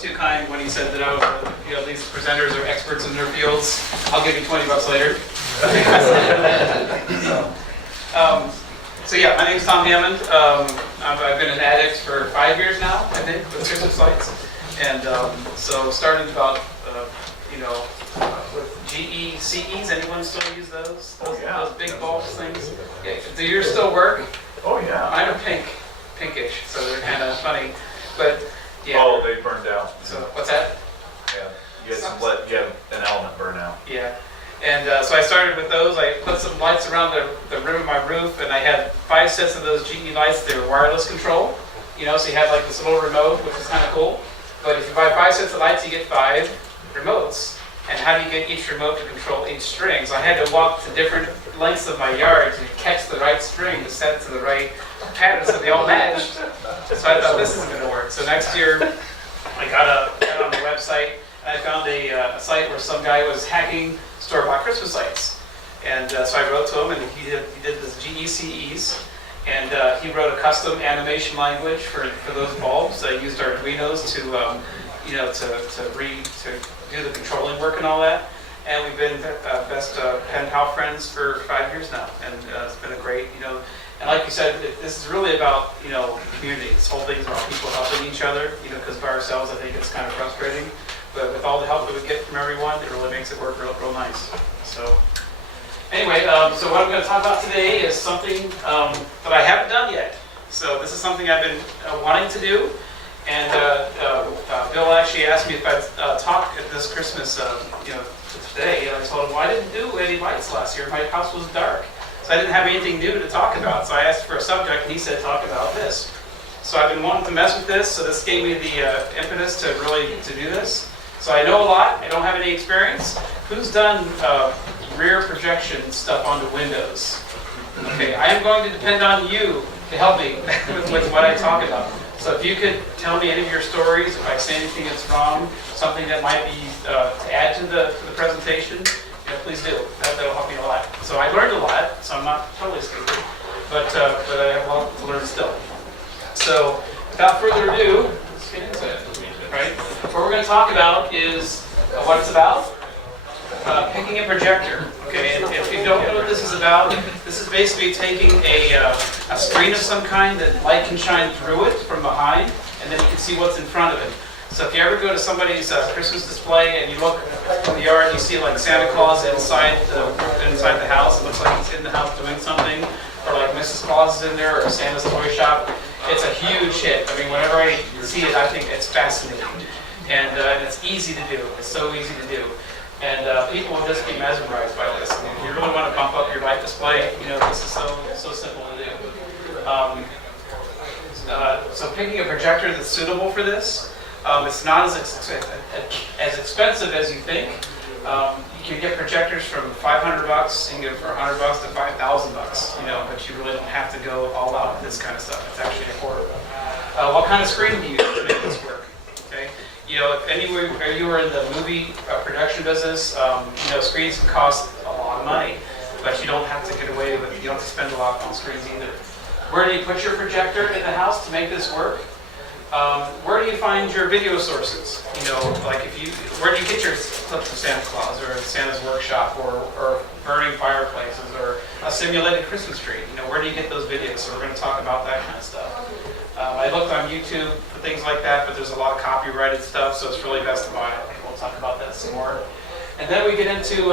was too kind when he said that I was, these presenters are experts in their fields. I'll give you $20 later. So yeah, my name's Tom Hammond. I've been an addict for 5 years now, I think, with Christmas lights. And so started about, with GECEs. Anyone still use those? Those big bulbs things? Yeah. Do yours still work? Oh yeah. Mine are pinkish, so they're kind of funny. But yeah. Oh, they burned out. So what's that? Yeah. You have an element burn out. Yeah. And so I started with those. I put some lights around the rim of my roof, and I had 5 sets of those GE lights. They were wireless control, so you had like this little remote, which is kind of cool. But if you buy 5 sets of lights, you get 5 remotes. And how do you get each remote to control each string? So I had to walk to different lengths of my yard to catch the right string to set to the right pattern so they all matched. So I thought this isn't going to work. So next year, I got on the website, and I found a site where some guy was hacking store-bought Christmas lights. And so I wrote to him, and he did this GECEs. And he wrote a custom animation language for those bulbs. I used Arduinos to do the controlling work and all that. And we've been best pen pal friends for 5 years now, and it's been a great, And like you said, this is really about community. This whole thing is about people helping each other, because by ourselves I think it's kind of frustrating. But with all the help that we get from everyone, it really makes it work real nice. So anyway, so what I'm going to talk about today is something that I haven't done yet. So this is something I've been wanting to do. And Bill actually asked me if I'd talk at this Christmas, today. And I told him, well, I didn't do any lights last year. My house was dark. So I didn't have anything new to talk about. So I asked for a subject, and he said, talk about this. So I've been wanting to mess with this. So this gave me the impetus to really do this. So I know a lot. I don't have any experience. Who's done rear projection stuff onto windows? Okay, I am going to depend on you to help me with what I talk about. So if you could tell me any of your stories, if I say anything that's wrong, something that might be to add to the presentation, please do. That'll help me a lot. So I learned a lot, so I'm not totally stupid, but I have a lot to learn still. So without further ado, let's get into it. Right? What we're going to talk about is what it's about. Picking a projector. Okay, and if you don't know what this is about, this is basically taking a screen of some kind that light can shine through it from behind, and then you can see what's in front of it. So if you ever go to somebody's Christmas display and you look in the yard, you see like Santa Claus inside the house. It looks like he's in the house doing something, or like Mrs. Claus is in there, or Santa's toy shop. It's a huge hit. I mean, whenever I see it, I think it's fascinating, and it's easy to do. It's so easy to do. And people will just be mesmerized by this. I mean, if you really want to bump up your light display, this is so simple to do. So picking a projector that's suitable for this, it's not as expensive as you think. You can get projectors from $500, you can get it for $100 to $5,000, but you really don't have to go all out with this kind of stuff. It's actually affordable. What kind of screen do you use to make this work? Okay. If you were in the movie production business, screens can cost a lot of money, but you don't have to get away with it. You don't have to spend a lot on screens either. Where do you put your projector in the house to make this work? Where do you find your video sources? Where do you get your clips of Santa Claus or Santa's workshop or burning fireplaces or a simulated Christmas tree? Where do you get those videos? So we're going to talk about that kind of stuff. I looked on YouTube for things like that, but there's a lot of copyrighted stuff, so it's really best to buy it. We'll talk about that some more. And then we get into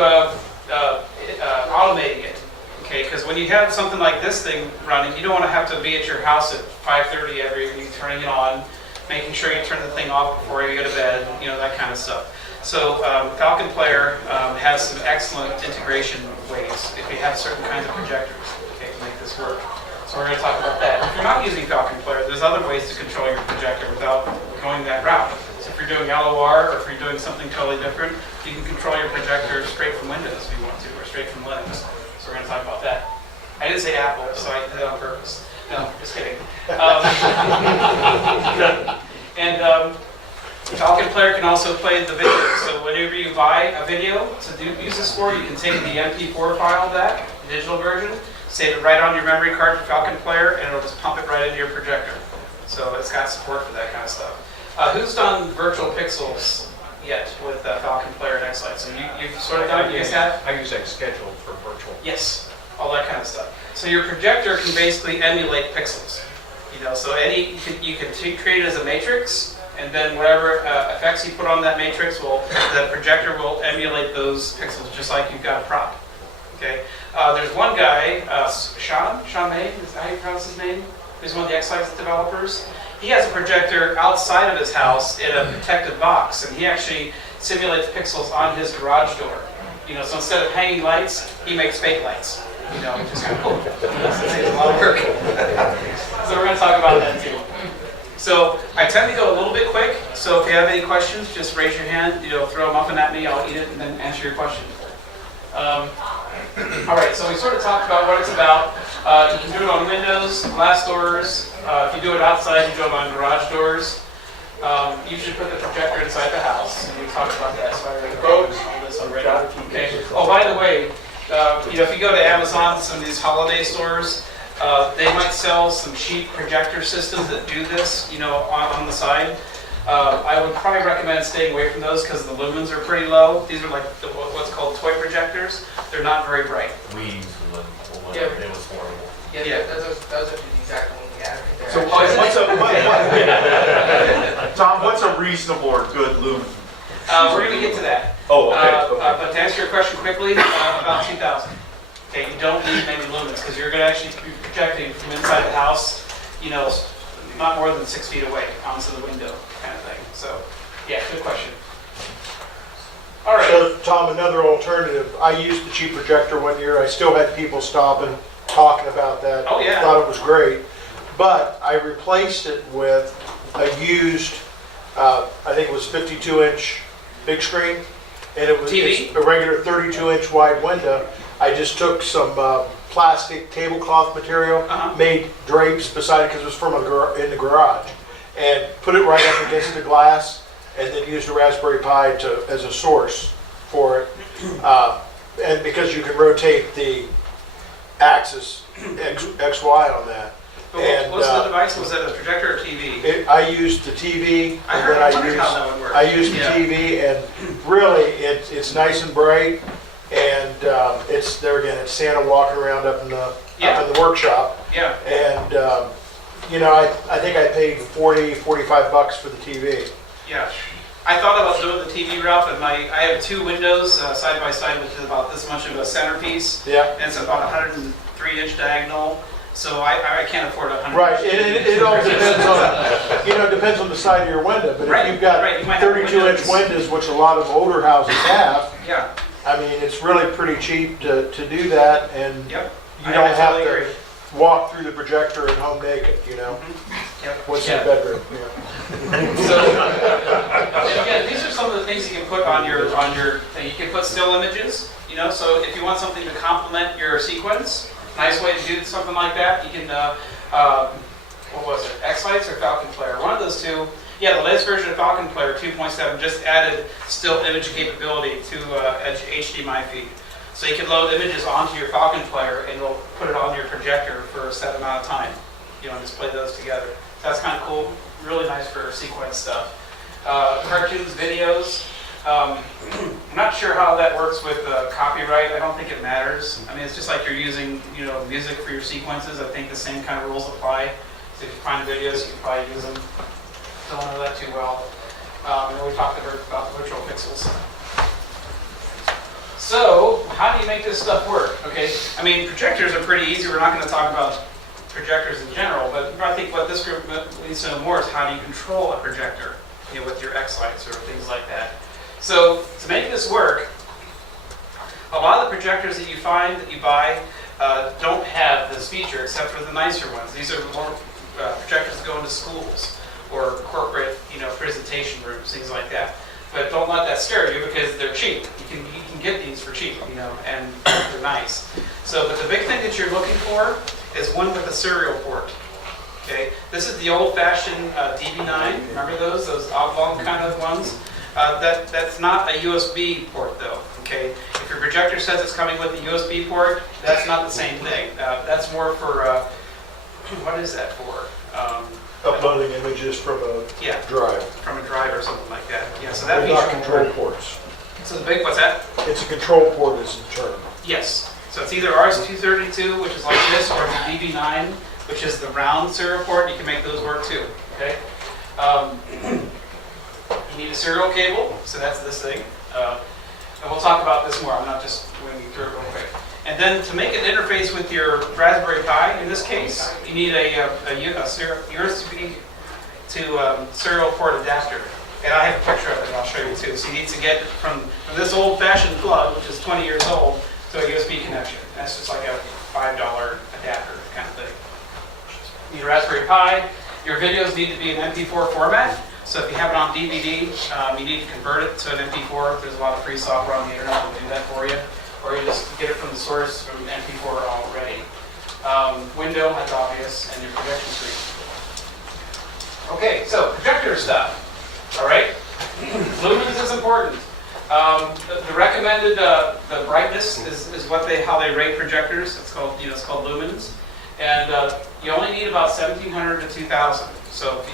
automating it. Okay, because when you have something like this thing running, you don't want to have to be at your house at 5:30 every evening, turning it on, making sure you turn the thing off before you go to bed, that kind of stuff. So Falcon Player has some excellent integration ways if you have certain kinds of projectors, okay, to make this work. So we're going to talk about that. If you're not using Falcon Player, there's other ways to control your projector without going that route. So if you're doing LOR or if you're doing something totally different, you can control your projector straight from Windows if you want to, or straight from Linux. So we're going to talk about that. I didn't say Apple, so I did it on purpose. No, just kidding. Falcon Player can also play the video. So whenever you buy a video to use this for, you can take the MP4 file of that, the digital version, save it right on your memory card for Falcon Player, and it'll just pump it right into your projector. So it's got support for that kind of stuff. Who's done virtual pixels yet with Falcon Player and X-Lite? So you've sort of done it, you guys have? I use Schedule for virtual. Yes, all that kind of stuff. So your projector can basically emulate pixels. So you can create it as a matrix, and then whatever effects you put on that matrix, the projector will emulate those pixels just like you've got a prop. Okay. There's one guy, Sean May, is that how you pronounce his name? He's one of the X-Lite developers. He has a projector outside of his house in a protected box, and he actually simulates pixels on his garage door. So instead of hanging lights, he makes fake lights. Which is kind of cool. It saves a lot of work. So we're going to talk about that too. So I tend to go a little bit quick. So if you have any questions, just raise your hand. Throw a muffin at me. I'll eat it and then answer your question. All right. So we sort of talked about what it's about. You can do it on windows, glass doors. If you do it outside, you do it on garage doors. You should put the projector inside the house. And we talked about that. So I already wrote all this already. Okay. Oh, by the way. If you go to Amazon, some of these holiday stores, they might sell some cheap projector systems that do this, on the side. I would probably recommend staying away from those because the lumens are pretty low. These are like what's called toy projectors. They're not very bright. We used the one, Yeah. it was horrible. Yeah, those are the exact ones we have right there. So Tom, what's a reasonable or good lumen? We're going to get to that. Oh, okay. But to answer your question quickly, about 2,000. Okay, you don't need many lumens because you're going to actually be projecting from inside the house, not more than 6 feet away onto the window kind of thing. So, yeah, good question. All right. So, Tom, another alternative. I used the cheap projector one year. I still had people stopping, talking about that. Oh, yeah. Thought it was great. But I replaced it with a used, I think it was 52-inch big screen. And it was TV? a regular 32-inch wide window. I just took some plastic tablecloth material, made drapes beside it because it was from in the garage, and put it right up against the glass, and then used a Raspberry Pi as a source for it. And because you can rotate the axis XY on that. But what's the device? Was that a projector or TV? I used the TV, I and then wondered how that would work. I used the Yeah. TV, and really, it's nice and bright, and it's there again. It's Santa walking around up in the workshop, Yeah. and I think I paid $45 for the TV. Yeah. I thought about doing the TV route, but I have two windows side by side, which is about this much of a centerpiece. Yeah. And it's about 103-inch diagonal. So I can't afford 100. Right, it all depends on the side of your window. But Right, if you've got right, you might have 32-inch windows, which a lot of older houses have, Yeah. I mean, it's really pretty cheap to do that, and Yep. you don't have totally to agree. walk through the projector at home naked, Yep. What's Yeah. in the bedroom? So again, these are some of the things you can put on your thing. You can put still images, so if you want something to complement your sequence, nice way to do something like that. You can, what was it, X-Lights or Falcon Player? One of those two. Yeah, the latest version of Falcon Player 2.7 just added still image capability to HDMI feed. So you can load images onto your Falcon Player and it'll put it on your projector for a set amount of time. And just play those together. That's kind of cool. Really nice for sequence stuff. Cartoons, videos. I'm not sure how that works with copyright. I don't think it matters. I mean, it's just like you're using, music for your sequences. I think the same kind of rules apply. So if you find videos, you can probably use them. Don't know that too well. And we talked about virtual pixels. So, how do you make this stuff work? Okay, I mean, projectors are pretty easy. We're not going to talk about projectors in general, but I think what this group needs to know more is how do you control a projector, with your X-Lights or things like that. So, to make this work, a lot of the projectors that you find, that you buy, don't have this feature except for the nicer ones. These are more projectors that go into schools or corporate, presentation rooms, things like that. But don't let that scare you because they're cheap. You can get these for cheap, and they're nice. So, but the big thing that you're looking for is one with a serial port. Okay, this is the old-fashioned DB9. Remember those oblong kind of ones? That's not a USB port though. Okay, if your projector says it's coming with a USB port, that's not the same thing. That's more for what is that for? Uploading images from a Yeah, drive. from a drive or something like that. Yeah, so that They're not feature will control work. ports. So the big, what's that? It's a control port is the term. Yes. So it's either RS-232, which is like this, or it's a DB9, which is the round serial port. You can make those work too. Okay. You need a serial cable, so that's this thing. And we'll talk about this more. I'm not just winging through it real quick. And then to make an interface with your Raspberry Pi, in this case, you need a USB to serial port adapter. And I have a picture of it, and I'll show you too. So you need to get from this old-fashioned plug, which is 20 years old, to a USB connection. That's just like a $5 adapter kind of thing. You need a Raspberry Pi. Your videos need to be in MP4 format. So if you have it on DVD, you need to convert it to an MP4. There's a lot of free software on the internet that will do that for you. Or you just get it from the source from MP4 already. Window, that's obvious, and your projection screen. Okay, so projector stuff. All right, lumens is important. The recommended the brightness is how they rate projectors. It's called lumens, and you only need about 1,700 to 2,000. So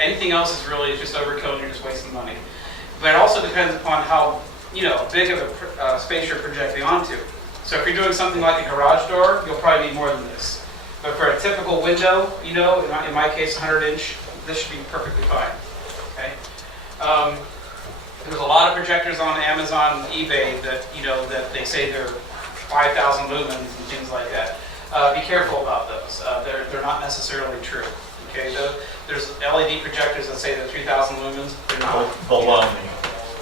anything else is really just overkill, and you're just wasting money. But it also depends upon how big of a space you're projecting onto. So if you're doing something like a garage door, you'll probably need more than this. But for a typical window, in my case, 100-inch, this should be perfectly fine. Okay. There's a lot of projectors on Amazon, eBay that they say they're 5,000 lumens and things like that. Be careful about those. They're not necessarily true. Okay. There's LED projectors that say they're 3,000 lumens. They're not. Baloney.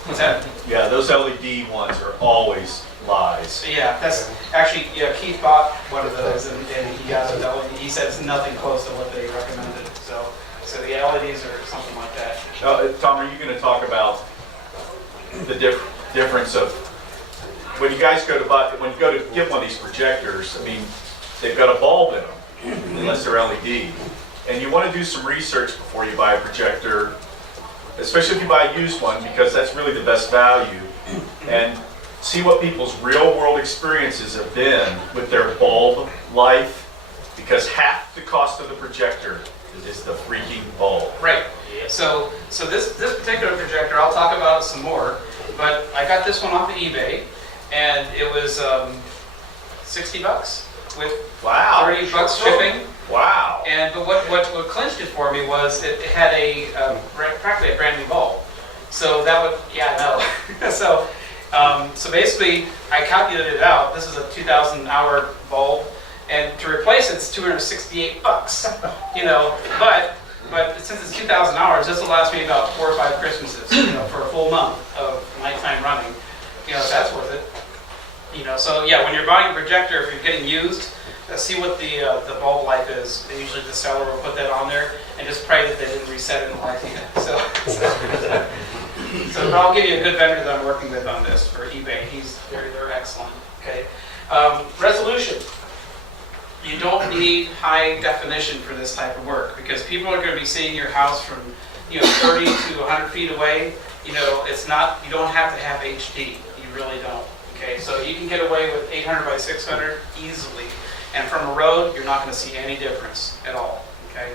What's that? Yeah, those LED ones are always lies. Yeah, that's actually Keith bought one of those and he got an LED. He said it's nothing close to what they recommended. So the LEDs are something like that. Tom, are you going to talk about the difference of when you guys go to get one of these projectors? I mean, they've got a bulb in them, unless they're LED, and you want to do some research before you buy a projector, especially if you buy a used one, because that's really the best value, and see what people's real-world experiences have been with their bulb life, because half the cost of the projector is the freaking bulb. Right. So this particular projector, I'll talk about it some more, but I got this one off of eBay, and it was $60 with Wow. $30 shipping. Wow. But what clinched it for me was it had practically a brand new bulb. So that would, so basically I calculated it out. This is a 2,000 hour bulb, and to replace it's $268. But since it's 2,000 hours, this will last me about 4 or 5 Christmases. For a full month of nighttime running. That's worth it. So yeah, when you're buying a projector, if you're getting used, see what the bulb life is. Usually the seller will put that on there, and just pray that they didn't reset it in life yet. So but I'll give you a good vendor that I'm working with on this for eBay. They're excellent. Okay, resolution. You don't need high definition for this type of work because people are going to be seeing your house from 30 to 100 feet away. It's not. You don't have to have HD. You really don't. Okay, so you can get away with 800 by 600 easily. And from a road, you're not going to see any difference at all. Okay,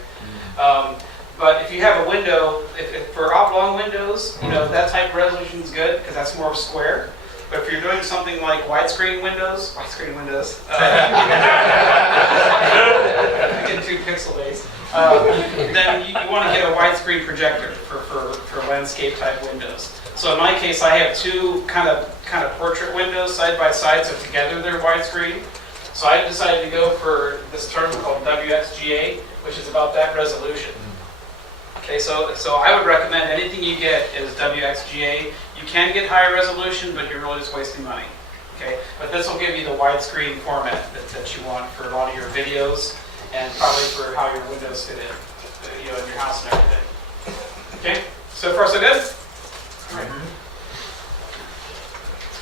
but if you have a window, if for oblong windows, that type of resolution is good because that's more square. But if you're doing something like widescreen windows, get 2 pixel based, then you want to get a widescreen projector for landscape type windows. So in my case, I have 2 kind of portrait windows side by side, so together they're widescreen. So I decided to go for this term called WXGA, which is about that resolution. Okay, so I would recommend anything you get is WXGA. You can get higher resolution, but you're really just wasting money. Okay, but this will give you the widescreen format that you want for a lot of your videos and probably for how your windows fit in, in your house and everything. Okay, so far so good?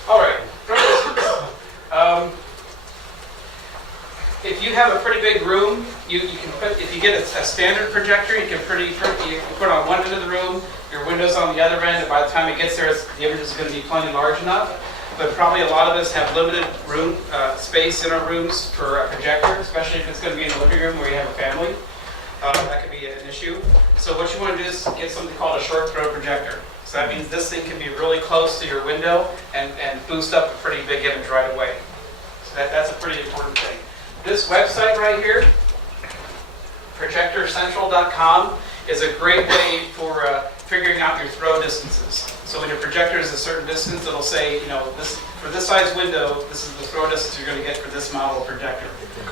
All right. If you have a pretty big room, you can put, if you get a standard projector, you can put on one end of the room, your window's on the other end, and by the time it gets there, the image is going to be plenty large enough. But probably a lot of us have limited room space in our rooms for a projector, especially if it's going to be in the living room where you have a family. that could be an issue. So what you want to do is get something called a short throw projector. So that means this thing can be really close to your window and boost up a pretty big image right away. So that's a pretty important thing. This website right here, projectorcentral.com, is a great way for figuring out your throw distances. So when your projector is a certain distance, it'll say, this for this size window, this is the throw distance you're going to get for this model of projector.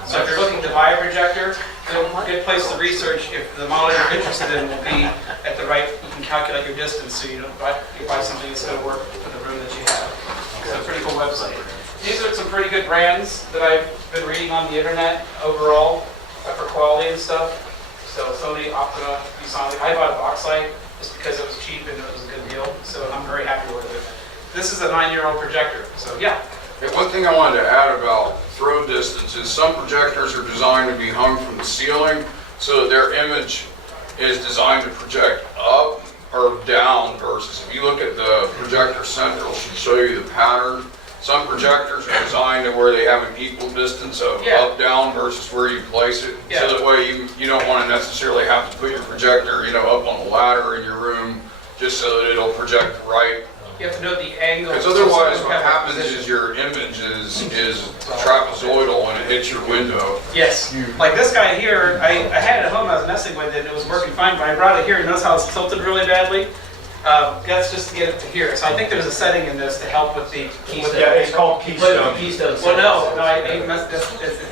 So if you're looking to buy a projector, it's a good place to research if the model you're interested in will be at the right, you can calculate your distance so you buy something that's going to work for the room that you have. So a pretty cool website. These are some pretty good brands that I've been reading on the internet overall for quality and stuff. So Sony, Optima, Sonic. I bought a box light just because it was cheap and it was a good deal. So I'm very happy with it. This is a 9-year-old projector. So yeah. Hey, one thing I wanted to add about throw distance is some projectors are designed to be hung from the ceiling so that their image is designed to project up or down versus if you look at the Projector Central, should show you the pattern. Some projectors are designed to where they have an equal distance of up, down versus where you place it. Yeah. So that way you don't want to necessarily have to put your projector, up on a ladder in your room just so that it'll project right. You have to know the angle. Because otherwise what happens is your image is trapezoidal when it hits your window. Yes. Like this guy here, I had it at home, I was messing with it, and it was working fine, but I brought it here, and notice how it's tilted really badly? That's just to get it to here. So I think there's a setting in this to help with the keystone. Yeah, it's called keystone. Well,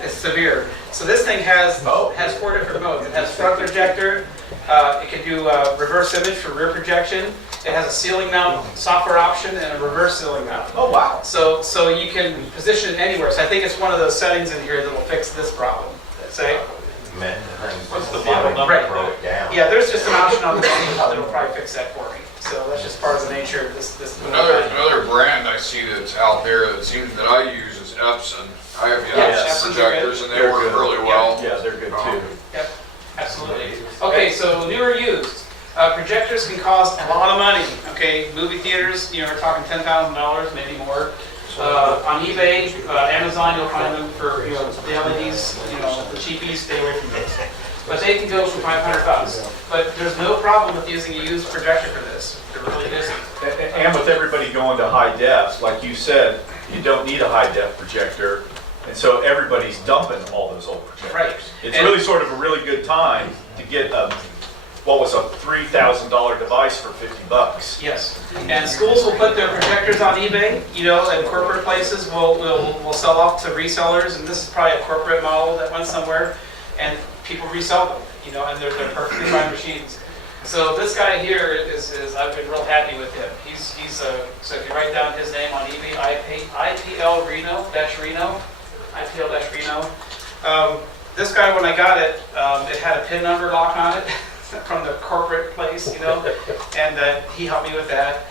it's severe. So this thing has 4 different modes. It has front projector. It can do reverse image for rear projection. It has a ceiling mount software option and a reverse ceiling mount. Oh, wow. So you can position it anywhere. So I think it's one of those settings in here that will fix this problem. Say. What's the model number? Right. Yeah, there's just an option on the menu that'll probably fix that for me. So that's just part of the nature of this. Another brand I see that's out there that seems that I use is Epson. I have the Yes, Epson projectors and they work really well. Yeah, they're good too. Yep, absolutely. Okay, so new or used. Projectors can cost a lot of money. Okay, movie theaters, we're talking $10,000, maybe more. On eBay, Amazon, you'll find them for the LEDs, the cheapies. Stay away from those. But they can go for $500. But there's no problem with using a used projector for this. There really isn't. And with everybody going to high def, like you said, you don't need a high def projector. And so everybody's dumping all those old projectors. Right. It's really sort of a really good time to get a $3,000 device for $50. Yes, and schools will put their projectors on eBay, and corporate places will sell off to resellers, and this is probably a corporate model that went somewhere, and people resell them, and they're perfectly fine machines. So this guy here is I've been real happy with him. He's so if you write down his name on eBay, IPL Reno. This guy, when I got it, it had a PIN number lock on it. From the corporate place, and he helped me with that.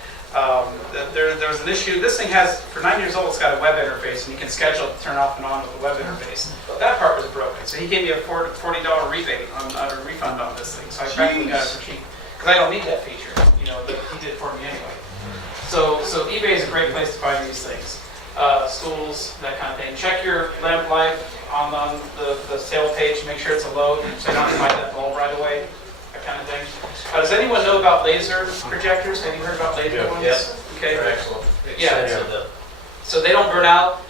There was an issue. This thing has, for 9 years old, it's got a web interface, and you can schedule it to turn off and on with the web interface. That part was broken, so he gave me a $40 rebate on a refund on this thing. So I practically got it for cheap because I don't need that feature. But he did for me anyway. So eBay is a great place to find these things. Schools, that kind of thing. Check your lamp life on the sale page. Make sure it's a load, so you don't have to buy that bulb right away. Kind of thing. Does anyone know about laser projectors? Have you heard about laser ones? Yes. Okay. They're excellent. Yeah. So they don't burn out,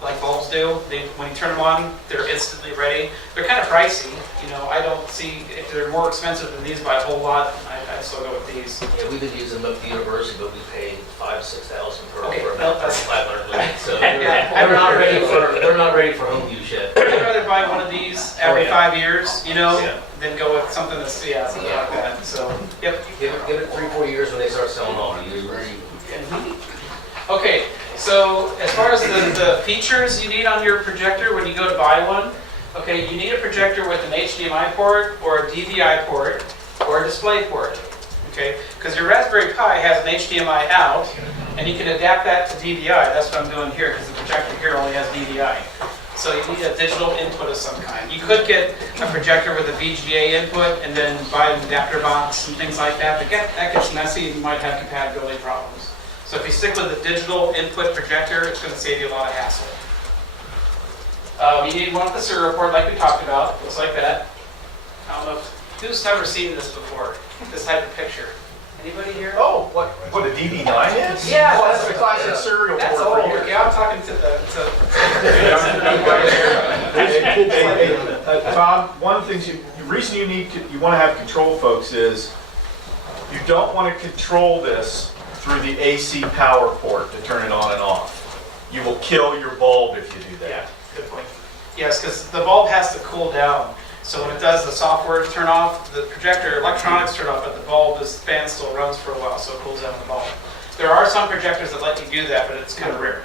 like bulbs do. When you turn them on, they're instantly ready. They're kind of pricey. I don't see if they're more expensive than these by a whole lot. I'd still go with these. Yeah, we've been using them at the university, but we paid $5,000-6,000 for well, about 500 lumens. So Yeah. they're not ready for home use yet. I'd rather buy one of these every 5 years, Yeah. than go with something that's something like that. So, yep. Give it 3-4 years when they start selling on. Okay, so as far as the features you need on your projector when you go to buy one, okay, you need a projector with an HDMI port or a DVI port or a display port, okay? Because your Raspberry Pi has an HDMI out, and you can adapt that to DVI. That's what I'm doing here, because the projector here only has DVI. So you need a digital input of some kind. You could get a projector with a VGA input and then buy an adapter box and things like that, but that gets messy and you might have compatibility problems. So if you stick with a digital input projector, it's going to save you a lot of hassle. You need one with the serial port like we talked about, looks like that. I don't know if Who's ever seen this before? This type of picture? Anybody here? Oh, what a DD9 is? Yeah, Oh, that's that's a classic serial That's board old. for years. Yeah, I'm talking to Tom, one of the things the reason you want to have control, folks, is you don't want to control this through the AC power port to turn it on and off. You will kill your bulb if you do that. Yeah, good point. Yes, because the bulb has to cool down. So when it does, the software turn off, the projector electronics turn off, but the bulb, the fan still runs for a while, so it cools down the bulb. There are some projectors that let you do that, but it's kind of rare.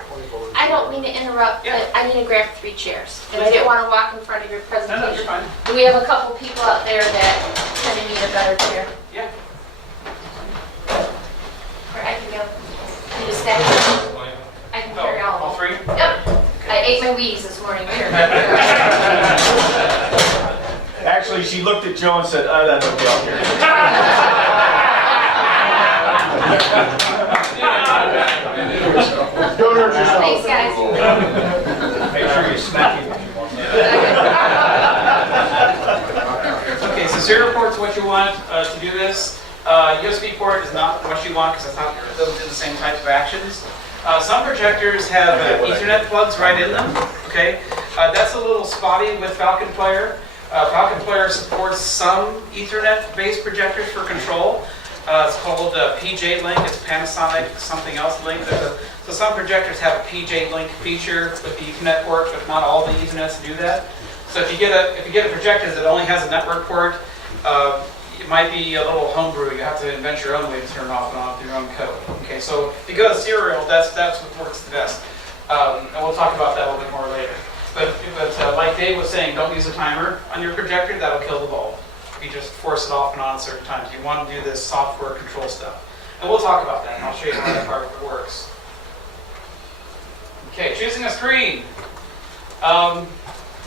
I don't mean to interrupt, Yeah. but I need to grab 3 chairs. And I didn't want to walk in front of your No, no, you're presentation. fine. Do we have a couple people out there that kind of need a better chair? Yeah. Or I can go. Need a stack? I can carry all All of them. 3? Yep. I ate my Wheaties this morning. Actually, she looked at Joe and said, "Oh, that's okay, I'll carry it." Don't hurt yourself. Thanks, guys. Make sure you smack it when you want that. Okay, so serial port's what you want to do this. USB port is not what you want because it's not those do the same types of actions. Some projectors have Ethernet plugs right in them. Okay, that's a little spotty with Falcon Player. Falcon Player supports some Ethernet-based projectors for control. It's called PJ Link. It's Panasonic something else link. So some projectors have a PJ Link feature with the Ethernet port, but not all the Ethernets do that. So if you get a projector that only has a network port, it might be a little homebrew. You have to invent your own way to turn it off and on through your own code. Okay, so if you go to serial, that's what works the best. And we'll talk about that a little bit more later. But like Dave was saying, don't use a timer on your projector. That'll kill the bulb. You just force it off and on at certain times. You want to do this software control stuff. And we'll talk about that, and I'll show you how that part works. Okay, choosing a screen.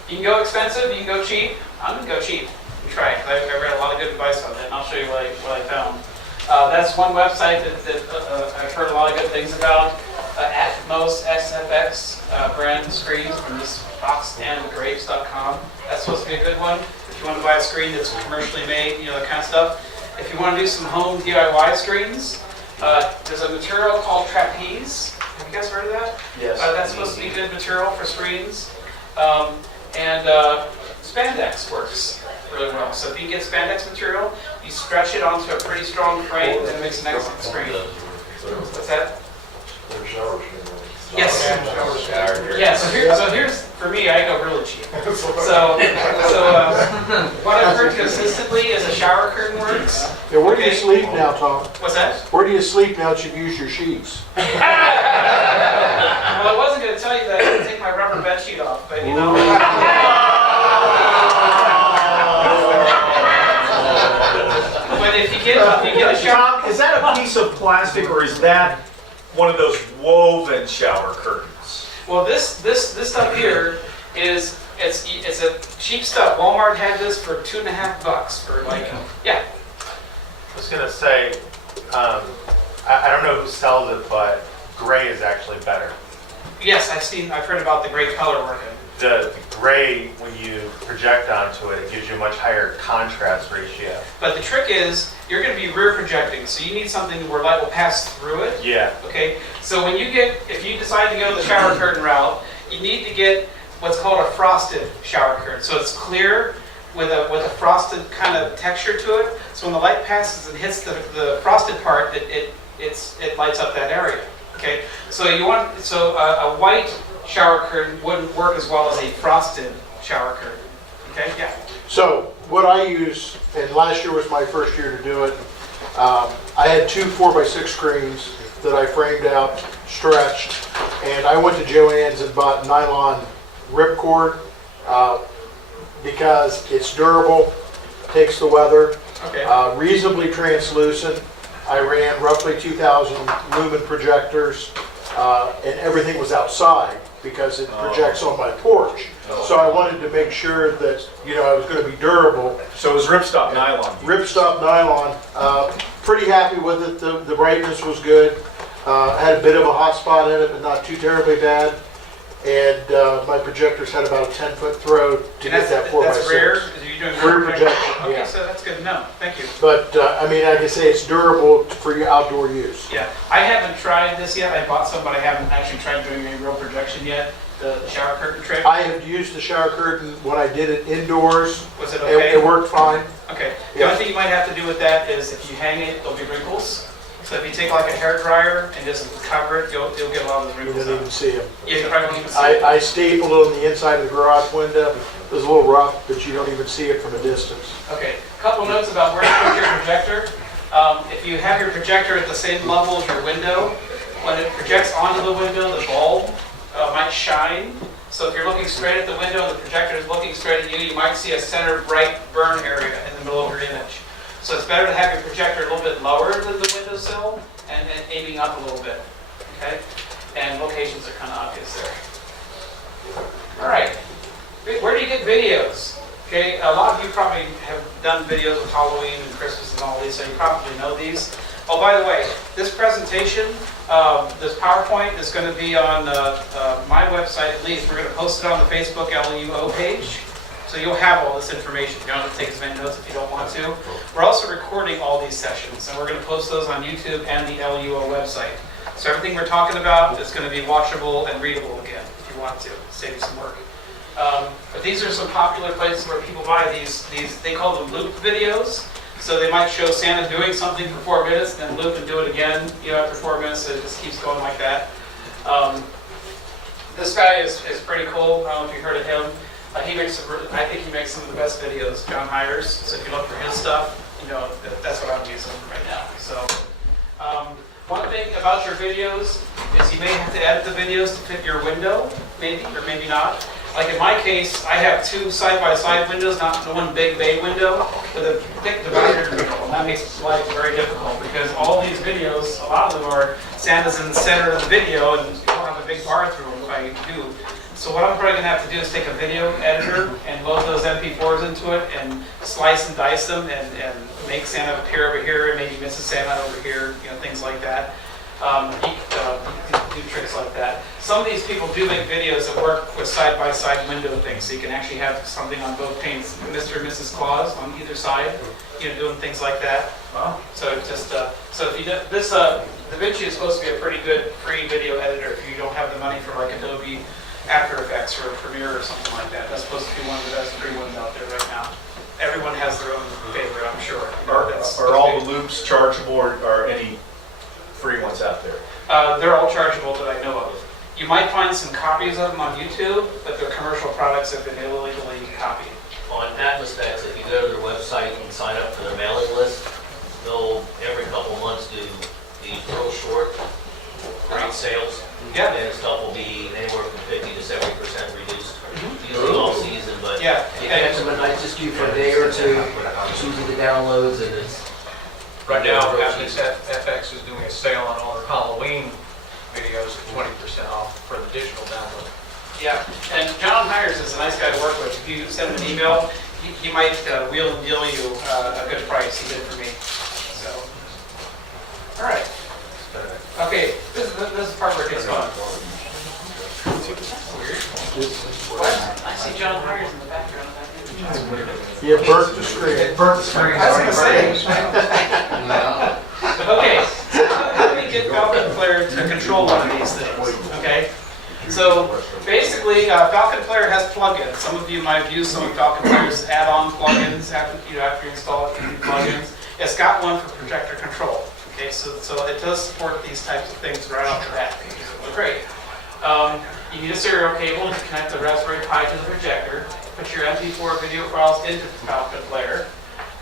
You can go expensive, you can go cheap. I'm going to go cheap and try it. I read a lot of good advice on it, and I'll show you what I found. That's one website that I've heard a lot of good things about. Atmos SFX brand screens from this boxandgrapes.com. That's supposed to be a good one. If you want to buy a screen that's commercially made, you know, that kind of stuff. If you want to do some home DIY screens, there's a material called trapeze. Have you guys heard of that? Yes. That's supposed to be good material for screens. And spandex works really well. So if you get spandex material, you stretch it onto a pretty strong frame, and it makes an excellent screen. What's that? Yes. Yeah. So here's for me. I go really cheap. So what I've heard consistently is a shower curtain works. Yeah, where do you sleep now, Tom? What's that? Where do you sleep now that you've used your sheets? Well, I wasn't going to tell you that I didn't take my rubber bed sheet off, but you know. But if you get a shower. Tom, is that a piece of plastic or is that one of those woven shower curtains? Well, this stuff here is it's a cheap stuff. Walmart had this for $2.50 for like yeah. I was gonna say, I don't know who sells it, but gray is actually better. Yes, I've heard about the gray color working. The gray, when you project onto it, it gives you a much higher contrast ratio. But the trick is you're going to be rear projecting, so you need something where light will pass through it. Yeah. Okay. So if you decide to go the shower curtain route, you need to get what's called a frosted shower curtain. So it's clear with a frosted kind of texture to it. So when the light passes and hits the frosted part, it lights up that area. Okay. So a white shower curtain wouldn't work as well as a frosted shower curtain. Okay. Yeah. So what I use, and last year was my first year to do it, I had 2 4x6 screens that I framed out, stretched, and I went to Joann's and bought nylon ripcord because it's durable, takes the weather, Okay. reasonably translucent. I ran roughly 2,000 lumen projectors, and everything was outside because it projects on my porch. So I wanted to make sure that, you know, I was going to be durable. So it was ripstop nylon. Ripstop nylon, pretty happy with it. The brightness was good. Had a bit of a hot spot in it, but not too terribly bad. And my projectors had about a 10-foot throw to get that 4x6. That's rare. You doing Rear rear projection? projection, Okay, yeah. so that's good to know. Thank you. But, I mean, like I say, it's durable for your outdoor use. Yeah, I haven't tried this yet. I bought some, but I haven't actually tried doing a real projection yet. The shower curtain trick. I have used the shower curtain when I did it indoors. Was it It okay? it worked fine. Okay. The Yeah. only thing you might have to do with that is if you hang it, there'll be wrinkles. So if you take like a hair dryer and just cover it, you'll get a lot of those You wrinkles didn't even out. see them. Yeah, you probably won't even see it. I stapled it on the inside of the garage window. It was a little rough, but you don't even see it from a distance. Okay, couple notes about where to put your projector. If you have your projector at the same level as your window, when it projects onto the window, the bulb might shine. So if you're looking straight at the window and the projector is looking straight at you, you might see a center bright burn area in the middle of your image. So it's better to have your projector a little bit lower than the windowsill and then aiming up a little bit, okay? And locations are kind of obvious there. All right, where do you get videos? Okay, a lot of you probably have done videos with Halloween and Christmas and all these, so you probably know these. Oh, by the way, this presentation, this PowerPoint is going to be on my website at least. We're going to post it on the Facebook LUO page. So you'll have all this information. You don't have to take as many notes if you don't want to. We're also recording all these sessions, and we're going to post those on YouTube and the LUO website. So everything we're talking about is going to be watchable and readable again, if you want to. Save you some work. But these are some popular places where people buy these, they call them loop videos. So they might show Santa doing something for 4 minutes, then loop and do it again, after 4 minutes, so it just keeps going like that. This guy is pretty cool. I don't know if you heard of him. I think he makes some of the best videos, John Hires. So if you look for his stuff, that's what I'm using right now. So one thing about your videos is you may have to edit the videos to fit your window, maybe, or maybe not. Like in my case, I have 2 side-by-side windows, not one big bay window, with a thick divider in the middle. And that makes life very difficult because all these videos, a lot of them are Santa's in the center of the video and you don't have a big bar through them if I do. So what I'm probably going to have to do is take a video editor and load those MP4s into it and slice and dice them and make Santa appear over here and maybe Mrs. Santa over here, things like that. You can do tricks like that. Some of these people do make videos that work with side-by-side window things, so you can actually have something on both panes, Mr. and Mrs. Claus on either side, doing things like that. Wow. So just so if you do, this DaVinci is supposed to be a pretty good free video editor if you don't have the money for like Adobe After Effects or Premiere or something like that. That's supposed to be one of the best free ones out there right now. Everyone has their own favorite, I'm sure. Are all the loops chargeable or are any free ones out there? They're all chargeable that I know of. You might find some copies of them on YouTube, but their commercial products have been illegally copied. On Atlas Specs, if you go to their website and sign up for their mailing list, they'll every couple months do these real short, great sales. Yeah. And stuff will be anywhere from 50 to 70% reduced, usually all season, but Yeah. you catch them at night just do for a day or two. It's usually the downloads and it's Right now, Atlas FX is doing a sale on all their Halloween videos at 20% off for the digital download. Yeah, and John Hires is a nice guy to work with. If you send him an email, he might wheel and deal you a good price. He did for me. So, all right. Okay, this is the part where it gets fun. That's weird. What? I see John Hires in the background. That's weird. You burnt the screen. Burnt screen. I was gonna say. Okay, so how do we get Falcon Player to control one of these things? Okay, so basically, Falcon Player has plugins. Some of you might have used some of Falcon Player's add-on plugins after you install it. You do plugins. It's got one for projector control. Okay, so it does support these types of things right off the bat. Great. You need a serial cable to connect the Raspberry Pi to the projector. Put your MP4 video files into Falcon Player.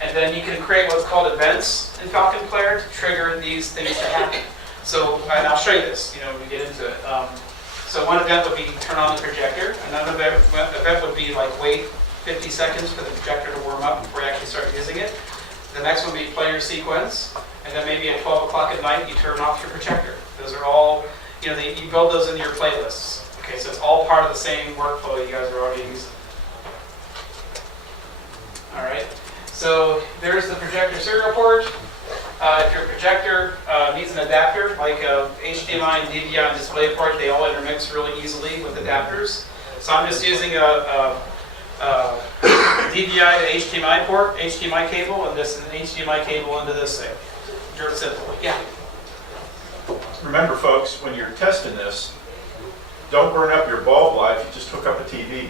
And then you can create what's called events in Falcon Player to trigger these things to happen. So, and I'll show you this, when we get into it. So one event would be turn on the projector. Another event would be like wait 50 seconds for the projector to warm up before you actually start using it. The next one would be play your sequence. And then maybe at 12 o'clock at night, you turn off your projector. Those are all, you build those into your playlists. Okay, so it's all part of the same workflow you guys are already using. All right, so there's the projector serial port. If your projector needs an adapter, like HDMI and DVI and DisplayPort, they all intermix really easily with adapters. So I'm just using a DVI to HDMI port, HDMI cable, and this is an HDMI cable into this thing. Dirt simple. Yeah. Remember, folks, when you're testing this, don't burn up your bulb life, you just hook up a TV.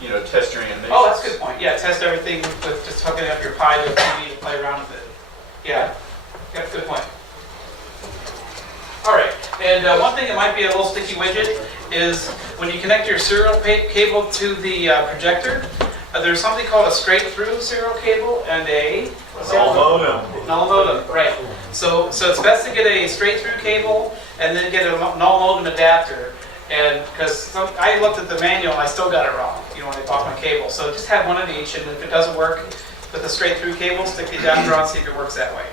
You know, test your animations. Oh, that's a good point. Yeah, test everything with just hooking up your Pi to a TV to play around with it. Yeah, that's a good point. All right, and one thing that might be a little sticky widget is when you connect your serial cable to the projector, there's something called a straight-through serial cable and a Null modem. null modem, right. So it's best to get a straight-through cable and then get a null modem adapter. And because I looked at the manual, I still got it wrong, you know, when I bought my cable. So just have one of each, and if it doesn't work with the straight-through cable, stick the adapter on, see if it works that way.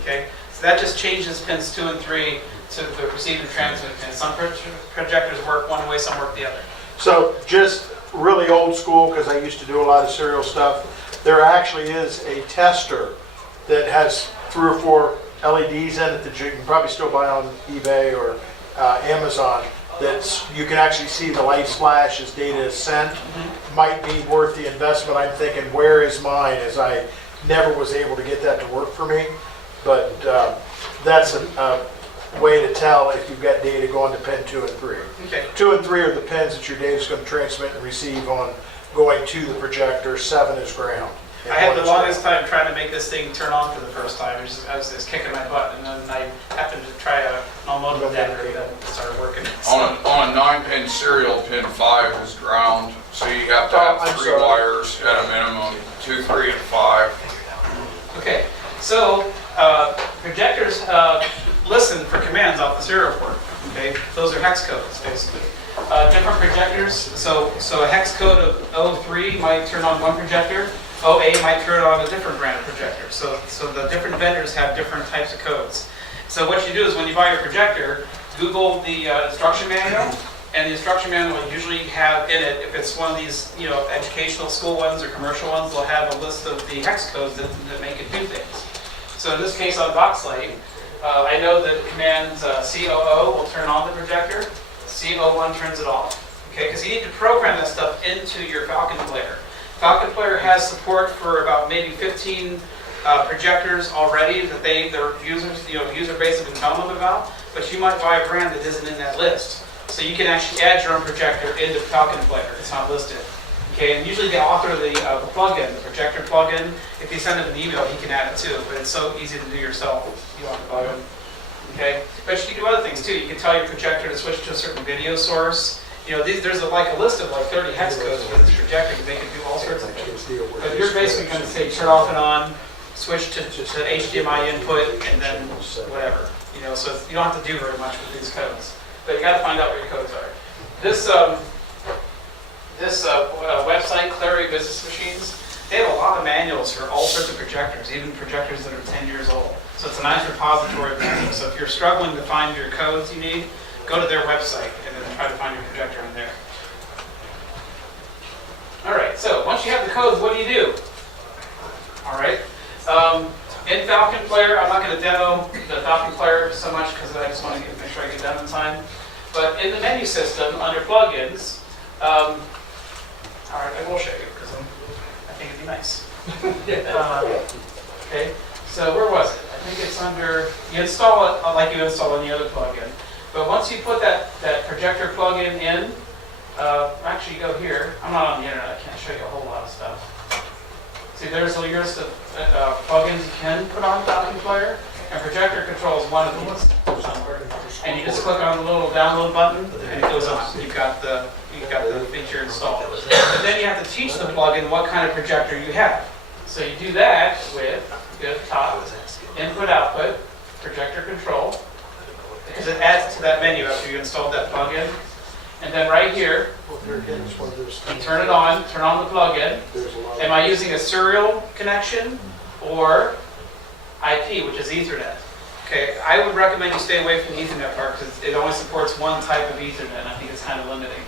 Okay? So that just changes pins 2 and 3 to the receive and transmit pins. Some projectors work one way, some work the other. So just really old school, because I used to do a lot of serial stuff, there actually is a tester that has 3 or 4 LEDs in it that you can probably still buy on eBay or Amazon. That you can actually see the lights flash as data is sent. Might be worth the investment. I'm thinking, where is mine? As I never was able to get that to work for me. But that's a way to tell if you've got data going to pin 2 and 3. Okay. 2 and 3 are the pins that your data is going to transmit and receive on going to the projector. 7 is ground. I had the longest time trying to make this thing turn on for the first time. I was just kicking my butt, and then I happened to try a null modem adapter, and it started working. On a 9-pin serial, pin 5 is ground, so you have to I'm have 3 sorry. wires at a minimum, 2, 3, and 5. Okay, so projectors listen for commands off the serial port. Okay, those are hex codes basically. Different projectors. So a hex code of 03 might turn on one projector. OA might turn on a different brand of projector. So the different vendors have different types of codes. So what you do is when you buy your projector, Google the instruction manual, and the instruction manual will usually have in it, if it's one of these, you know, educational school ones or commercial ones, they'll have a list of the hex codes that make it do things. So in this case on Boxlight, I know that commands COO will turn on the projector, CO1 turns it off. Okay, because you need to program that stuff into your Falcon Player. Falcon Player has support for about maybe 15 projectors already that their users, you know, user base have been telling them about, but you might buy a brand that isn't in that list. So you can actually add your own projector into Falcon Player. It's not listed. Okay, and usually the author of the plugin, the projector plugin, if you send him an email, he can add it too. But it's so easy to do yourself. You don't have to buy them. Okay, but you can do other things too. You can tell your projector to switch to a certain video source. You know, there's like a list of like 30 hex codes for this projector. They can do all sorts of things. But you're basically going to say turn off and on, switch to HDMI input, and then whatever. You know, so you don't have to do very much with these codes. But you got to find out what your codes are. This website, Clarity Business Machines, they have a lot of manuals for all sorts of projectors, even projectors that are 10 years old. So it's a nice repository of manuals. So if you're struggling to find your codes you need, go to their website and then try to find your projector in there. All right, so once you have the codes, what do you do? All right. In Falcon Player, I'm not going to demo the Falcon Player so much because I just want to make sure I get done in time. But in the menu system, under plugins, all right, I will show you because I think it'd be nice. Okay, so where was it? I think it's under, you install it like you install any other plugin. But once you put that projector plugin in, actually go here. I'm not on the internet, I can't show you a whole lot of stuff. See, there's a list of plugins you can put on Falcon Player, and Projector Control is one of these. And you just click on the little download button, and it goes on. You've got the feature installed. But then you have to teach the plugin what kind of projector you have. So you do that with, go to the top, Input Output, Projector Control, because it adds to that menu after you installed that plugin. And then right here, you turn it on, turn on the plugin. Am I using a serial connection or IP, which is Ethernet? Okay, I would recommend you stay away from the Ethernet part because it only supports one type of Ethernet, and I think it's kind of limiting.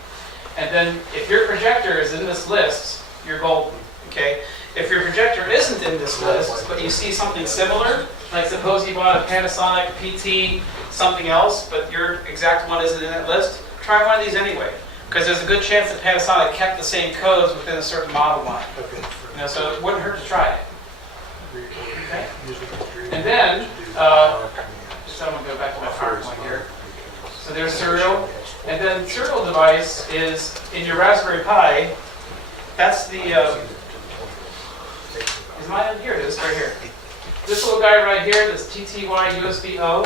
And then if your projector is in this list, you're golden, okay? If your projector isn't in this list, but you see something similar, like suppose you bought a Panasonic PT something else, but your exact one isn't in that list, try one of these anyway. Because there's a good chance that Panasonic kept the same codes within a certain model line. Okay. You know, so it wouldn't hurt to try it. Okay. And then, just I'm gonna go back to my PowerPoint here. So there's serial, and then serial device is in your Raspberry Pi. That's the, is mine in here? It is right here. This little guy right here, this TTY USB-O,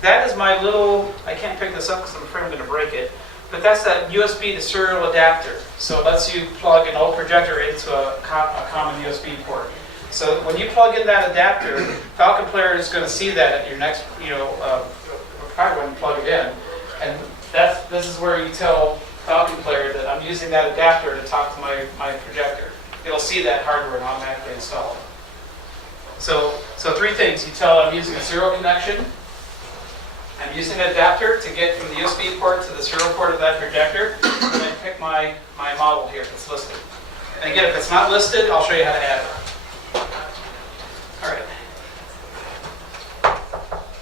that is my little, I can't pick this up because I'm afraid I'm going to break it, but that's that USB to serial adapter. So it lets you plug an old projector into a common USB port. So when you plug in that adapter, Falcon Player is going to see that at your next, probably when you plug it in. And this is where you tell Falcon Player that I'm using that adapter to talk to my projector. It'll see that hardware and automatically install it. So three things. You tell I'm using a serial connection. I'm using an adapter to get from the USB port to the serial port of that projector. And then pick my model here that's listed. And again, if it's not listed, I'll show you how to add it. All right.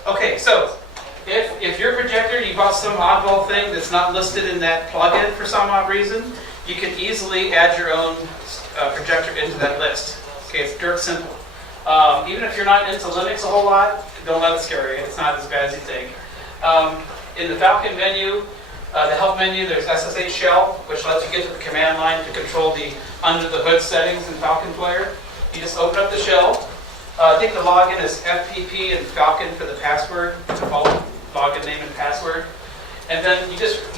Okay, so if your projector, you bought some oddball thing that's not listed in that plugin for some odd reason, you can easily add your own projector into that list. Okay, it's dirt simple. Even if you're not into Linux a whole lot, don't let it scare you. It's not as bad as you think. In the Falcon menu, the help menu, there's SSH shell, which lets you get to the command line to control the under the hood settings in Falcon Player. You just open up the shell. I think the login is FPP and Falcon for the password, default login name and password. And then you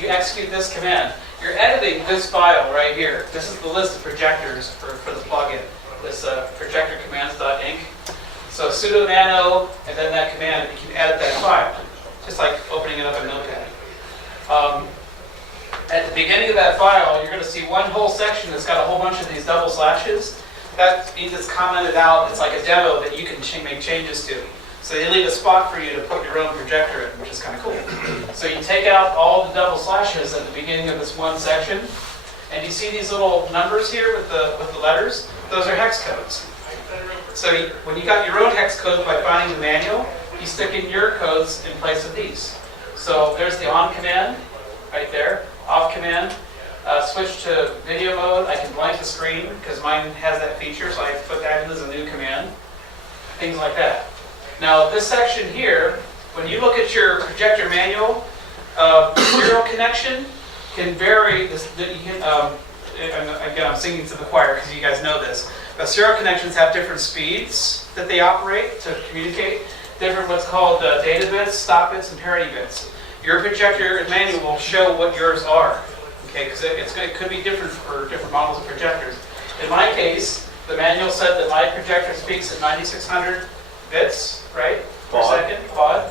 execute this command. You're editing this file right here. This is the list of projectors for the plugin. This projectorcommands.inc. So sudo nano, and then that command, you can edit that file, just like opening it up in Notepad. At the beginning of that file, you're going to see one whole section that's got a whole bunch of these double slashes. That means it's commented out. It's like a demo that you can make changes to. So they leave a spot for you to put your own projector in, which is kind of cool. So you take out all the double slashes at the beginning of this one section, and you see these little numbers here with the letters? Those are hex codes. So when you got your own hex code by finding the manual, you stick in your codes in place of these. So there's the on command right there, off command. Switch to video mode. I can blank the screen because mine has that feature, so I have to put that in as a new command. Things like that. Now this section here, when you look at your projector manual, serial connection can vary. Again, I'm singing to the choir because you guys know this. But serial connections have different speeds that they operate to communicate. Different what's called data bits, stop bits, and parity bits. Your projector manual will show what yours are. Okay, because it could be different for different models of projectors. In my case, the manual said that my projector speaks at 9600 bits, right, per second, baud.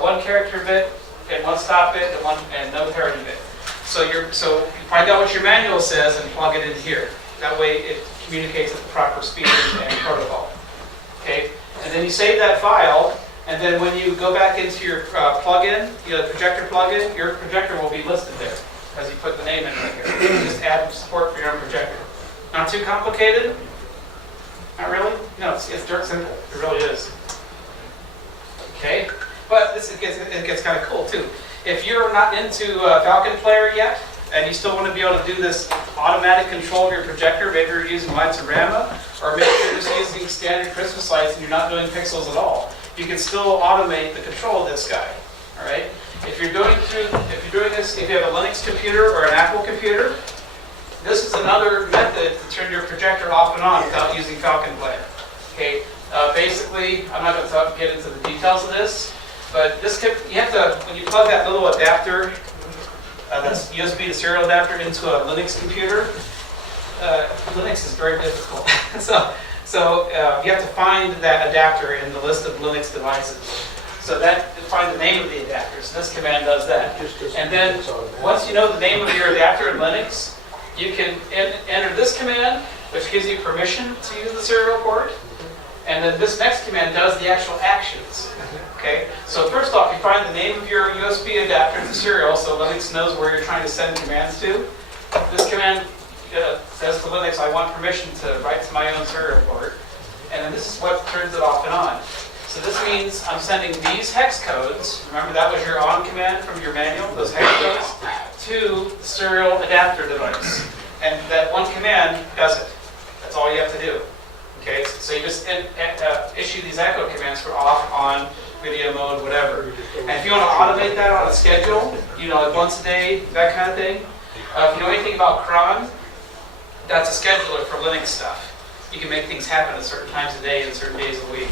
One character bit, and one stop bit, and no parity bit. So you find out what your manual says and plug it in here. That way it communicates at the proper speed and protocol. Okay, and then you save that file, and then when you go back into your plugin, the projector plugin, your projector will be listed there. As you put the name in right here. You just add support for your own projector. Not too complicated? Not really? No, it's dirt simple. It really is. Okay? But it gets kind of cool too. If you're not into Falcon Player yet, and you still want to be able to do this automatic control of your projector, maybe you're using lights or Rama, or maybe you're just using standard Christmas lights and you're not doing pixels at all, you can still automate the control of this guy. All right? If you're doing this, if you have a Linux computer or an Apple computer, this is another method to turn your projector off and on without using Falcon Player. Okay, basically, I'm not going to get into the details of this, but you have to, when you plug that little adapter, that's USB to serial adapter into a Linux computer, Linux is very difficult. so you have to find that adapter in the list of Linux devices. So find the name of the adapter. So this command does that. And then once you know the name of your adapter in Linux, you can enter this command, which gives you permission to use the serial port. And then this next command does the actual actions. Okay. So first off, you find the name of your USB adapter to serial, so Linux knows where you're trying to send commands to. This command says to Linux, I want permission to write to my own serial port. And then this is what turns it off and on. So this means I'm sending these hex codes, remember that was your on command from your manual, those hex codes, to the serial adapter device. And that one command does it. That's all you have to do. Okay, so you just issue these echo commands for off, on, video mode, whatever. And if you want to automate that on a schedule, you know, like once a day, that kind of thing. If you know anything about cron, that's a scheduler for Linux stuff. You can make things happen at certain times of day and certain days of the week.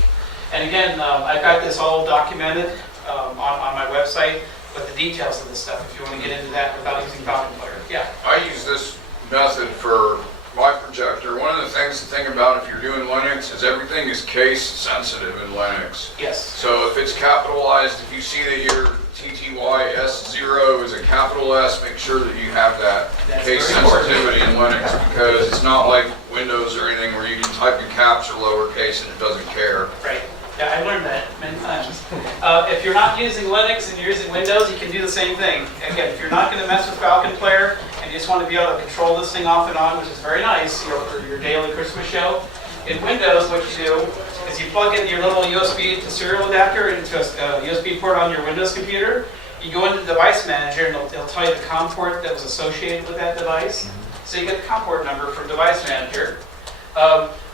And again, I've got this all documented on my website with the details of this stuff if you want to get into that without using Falcon Player. Yeah. I use this method for my projector. One of the things to think about if you're doing Linux is everything is case sensitive in Linux. Yes. So if it's capitalized, if you see that your TTY S0 is a capital S, make sure that you have that That's case very important. sensitivity in Linux, because it's not like Windows or anything where you can type in caps or lowercase and it doesn't care. Right. Yeah, I learned that many times. If you're not using Linux and you're using Windows, you can do the same thing. Again, if you're not going to mess with Falcon Player and you just want to be able to control this thing off and on, which is very nice, for your daily Christmas show, in Windows, what you do is you plug in your little USB to serial adapter into a USB port on your Windows computer. You go into Device Manager and it'll tell you the COM port that was associated with that device. So you get the COM port number from Device Manager.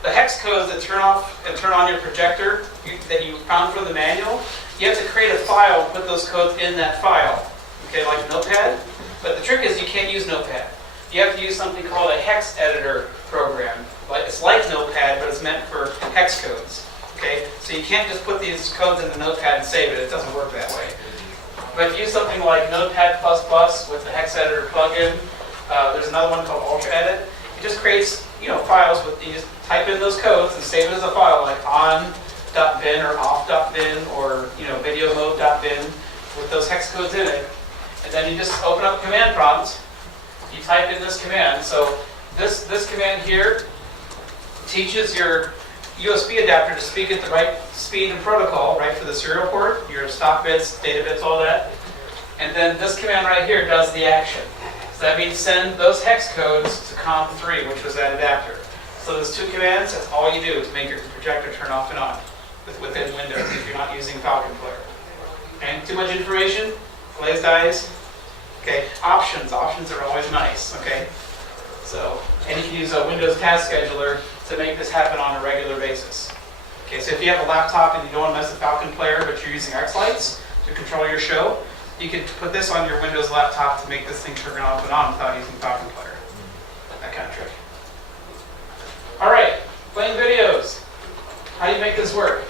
The hex codes that turn off and turn on your projector that you found from the manual, you have to create a file and put those codes in that file, okay, like Notepad. But the trick is you can't use Notepad. You have to use something called a hex editor program. It's like Notepad, but it's meant for hex codes, okay? So you can't just put these codes in the Notepad and save it. It doesn't work that way. But if you use something like Notepad++ with the hex editor plugin, there's another one called Ultra Edit. It just creates, files with, you just type in those codes and save it as a file like on.bin or off.bin or, video mode.bin with those hex codes in it. And then you just open up command prompt, you type in this command. So this command here teaches your USB adapter to speak at the right speed and protocol, right, for the serial port, your stop bits, data bits, all that. And then this command right here does the action. So that means send those hex codes to COM3, which was that adapter. So those two commands, that's all you do to make your projector turn off and on within Windows if you're not using Falcon Player. Okay, too much information? Blaze dies? Okay, options are always nice, okay? So, and you can use a Windows task scheduler to make this happen on a regular basis. Okay, so if you have a laptop and you don't want to mess with Falcon Player, but you're using X-Lights to control your show, you can put this on your Windows laptop to make this thing turn off and on without using Falcon Player. That kind of trick. All right, playing videos. How do you make this work?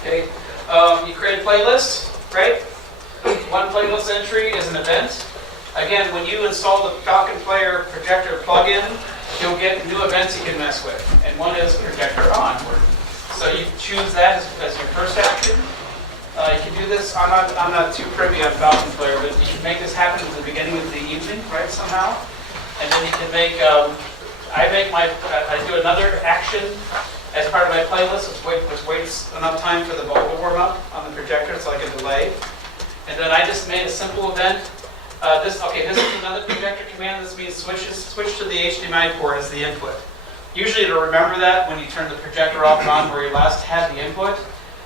Okay, you create a playlist, right? One playlist entry is an event. Again, when you install the Falcon Player Projector plugin, you'll get new events you can mess with. And one is Projector On. So you choose that as your first action. You can do this, I'm not too privy on Falcon Player, but you can make this happen at the beginning of the evening, right, somehow. And then you can make, I do another action as part of my playlist, which waits enough time for the bulb to warm up on the projector, it's like a delay. And then I just made a simple event. This is another projector command. This means switch to the HDMI port as the input. Usually it'll remember that when you turn the projector off and on where you last had the input.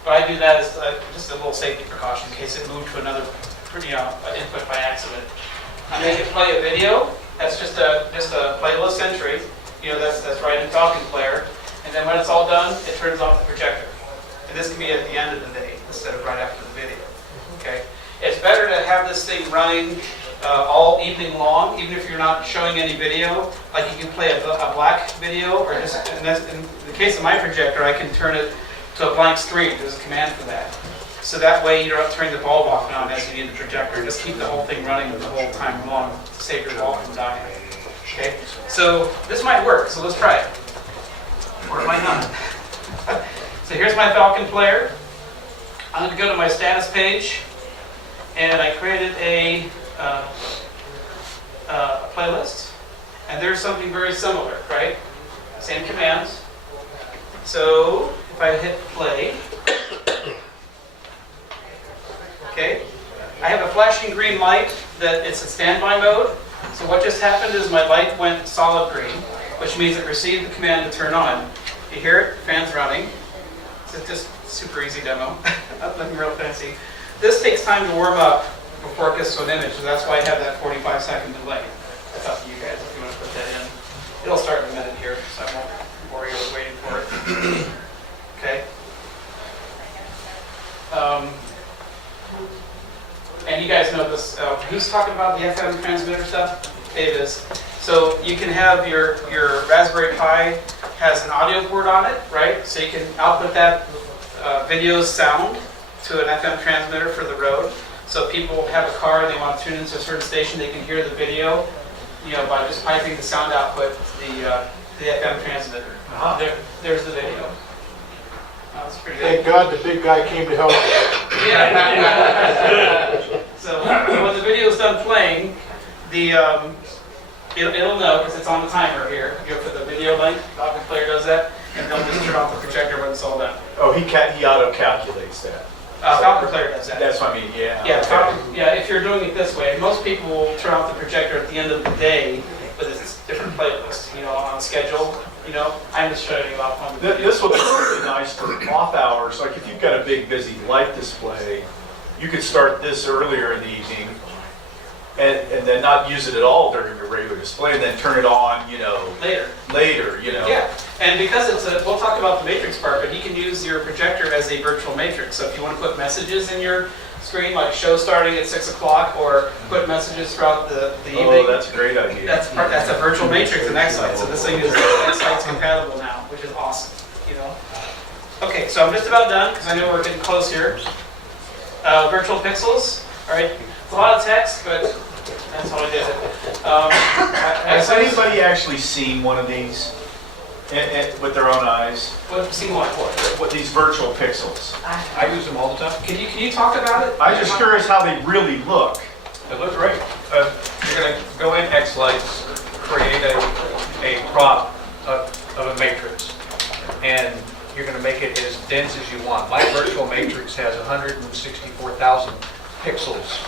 But I do that as just a little safety precaution in case it moved to another input by accident. I make it play a video. That's just a playlist entry. That's right in Falcon Player. And then when it's all done, it turns off the projector. And this can be at the end of the day instead of right after the video. Okay. It's better to have this thing running all evening long, even if you're not showing any video. Like you can play a black video, or just in the case of my projector, I can turn it to a blank screen. There's a command for that. So that way you don't have to turn the bulb off and on as you need the projector. Just keep the whole thing running the whole time long to save your bulb from dying. Okay? So this might work, so let's try it. Or it might not. So here's my Falcon Player. I'm going to go to my status page, and I created a playlist. And there's something very similar, right? Same commands. So if I hit play, okay, I have a flashing green light that it's a standby mode. So what just happened is my light went solid green, which means it received the command to turn on. You hear it, fans running. It's just super easy demo, nothing real fancy. This takes time to warm up before it gets to an image, so that's why I have that 45-second delay. That's up to you guys if you want to put that in. It'll start in a minute here, so I won't worry about waiting for it. Okay. And you guys know this, who's talking about the FM transmitter stuff? Dave is. So you can have your Raspberry Pi has an audio port on it, right? So you can output that video sound to an FM transmitter for the road. So if people have a car and they want to tune into a certain station, they can hear the video, by just piping the sound output to the FM transmitter. There's the video. That's pretty good. Thank God the big guy came to help you. Yeah. So when the video is done playing, it'll know because it's on the timer here. You go for the video link, Falcon Player does that, and they'll just turn off the projector when it's all done. Oh, he auto-calculates that. Falcon Player does that. That's what I mean, yeah. Yeah, Okay. if you're doing it this way, most people will turn off the projector at the end of the day, but it's different playlists, on schedule. I'm just showing you off on the video. This will be really nice for off hours. Like if you've got a big, busy light display, you could start this earlier in the evening and then not use it at all during your regular display and then turn it on, later. Yeah, and because we'll talk about the matrix part, but you can use your projector as a virtual matrix. So if you want to put messages in your screen, like show starting at 6 o'clock, or put messages throughout the evening. Oh, that's a great idea. That's a virtual matrix in X-Lite. So this thing is X-Lite compatible now, which is awesome. Okay, so I'm just about done because I know we're getting close here. Virtual pixels. All right, it's a lot of text, but that's how I did it. Has anybody actually seen one of these with their own eyes? Seen what? What these virtual pixels? I use them all the time. Can you talk about it? I'm just curious how they really look. It looks great. You're going to go in X-Lights, create a prop of a matrix, and you're going to make it as dense as you want. My virtual matrix has 164,000 pixels.